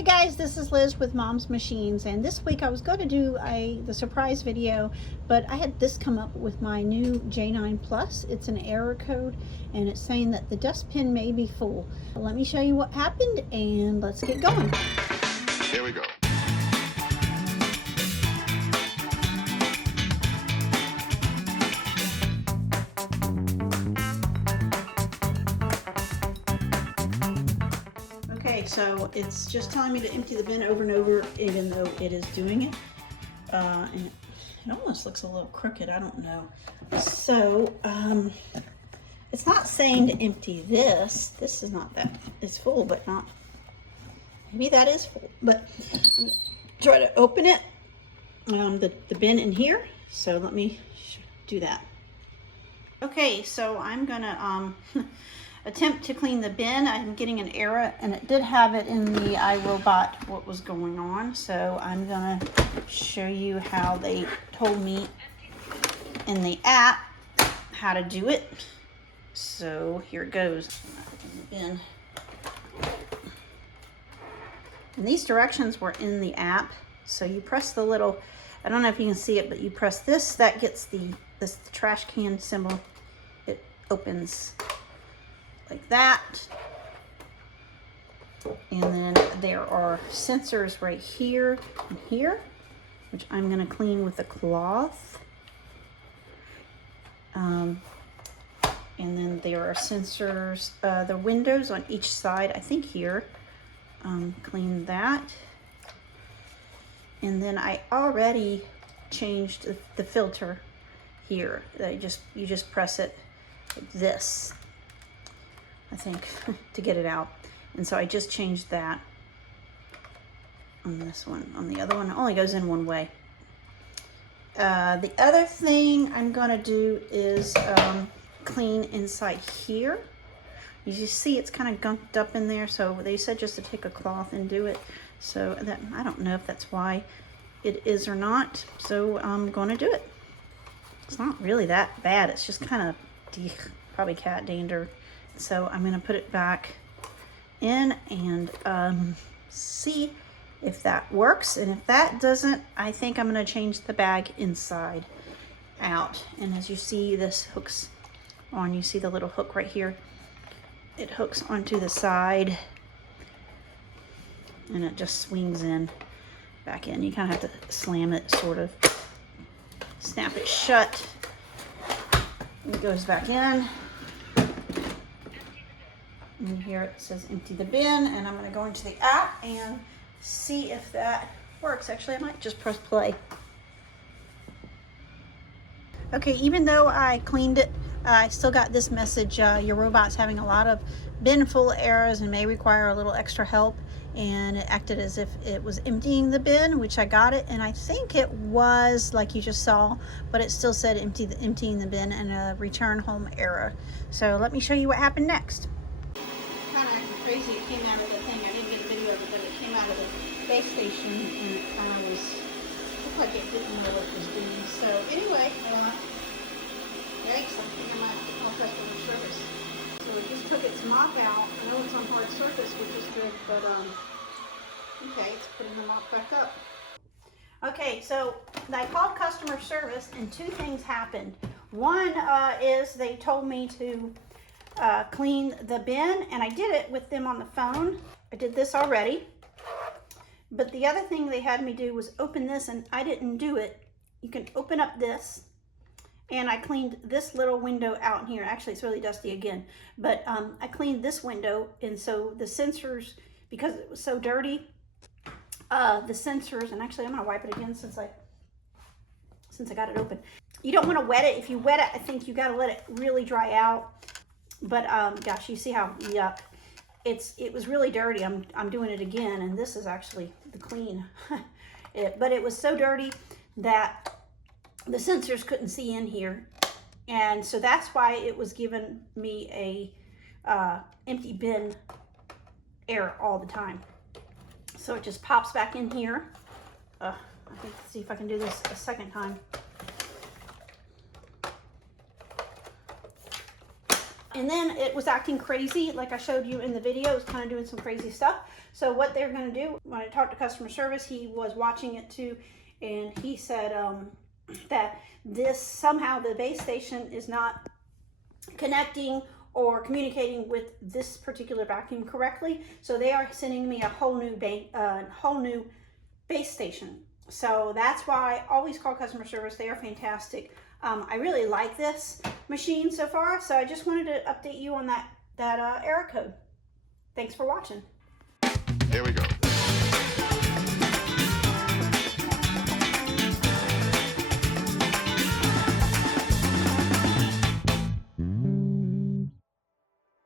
Hey guys, this is Liz with Mom's Machines, and this week I was going to do the surprise video, but I had this come up with my new J9 Plus. It's an error code, and it's saying that the dustbin may be full. Let me show you what happened, and let's get going. Here we go. Okay, so it's just telling me to empty the bin over and over, even though it is doing it. And it almost looks a little crooked, I don't know. So, it's not saying to empty this. This is not that. It's full, but not. Maybe that is full, but I'm gonna try to open it, the bin in here. So let me do that. Okay, so I'm gonna attempt to clean the bin. I'm getting an error, and it did have it in the Irobot what was going on. So I'm gonna show you how they told me in the app how to do it. So here it goes. Bin. And these directions were in the app. So you press the little, I don't know if you can see it, but you press this, that gets the trash can symbol. It opens like that. And then there are sensors right here and here, which I'm gonna clean with a cloth. And then there are sensors, the windows on each side, I think here. Clean that. And then I already changed the filter here. You just press it like this, I think, to get it out. And so I just changed that on this one. On the other one, it only goes in one way. The other thing I'm gonna do is clean inside here. You just see it's kind of gunked up in there, so they said just to take a cloth and do it. So that, I don't know if that's why it is or not, so I'm going to do it. It's not really that bad, it's just kind of probably cat dander. So I'm going to put it back in and see if that works, and if that doesn't, I think I'm going to change the bag inside out. And as you see, this hooks on, you see the little hook right here. It hooks onto the side and it just swings in back in. You kind of have to slam it, sort of snap it shut. And it goes back in. And here it says empty the bin, and I'm going to go into the app and see if that works. Actually, I might just press play. Okay, even though I cleaned it, I still got this message, your robot's having a lot of bin full errors and may require a little extra help. And it acted as if it was emptying the bin, which I got it, and I think it was like you just saw, but it still said emptying the bin and a return home error. So let me show you what happened next. Kind of acting crazy. It came out of the thing. I didn't get a video of it, but it came out of the base station, and it kind of looked like it didn't know what it was doing. So anyway, yikes, I think I might have to call customer service. So it just took its mop out. I know it's on hard surface, which is good, but okay, it's putting the mop back up. Okay, so I called customer service and two things happened. One is they told me to clean the bin, and I did it with them on the phone. I did this already. But the other thing they had me do was open this, and I didn't do it. You can open up this. And I cleaned this little window out in here. Actually, it's really dusty again. But I cleaned this window, and so the sensors, because it was so dirty, the sensors, and actually I'm gonna wipe it again since I got it open. You don't wanna wet it. If you wet it, I think you gotta let it really dry out. But gosh, you see how yuck. It was really dirty. I'm doing it again, and this is actually the clean. But it was so dirty that the sensors couldn't see in here, and so that's why it was giving me a empty bin error all the time. So it just pops back in here. I think, let's see if I can do this a second time. And then it was acting crazy, like I showed you in the video. It was kind of doing some crazy stuff. So what they're going to do, when I talked to customer service, he was watching it too, and he said that this somehow the base station is not connecting or communicating with this particular vacuum correctly. So they are sending me a whole new base station. So that's why I always call customer service. They are fantastic. I really like this machine so far. So I just wanted to update you on that error code. Thanks for watching. Here we go.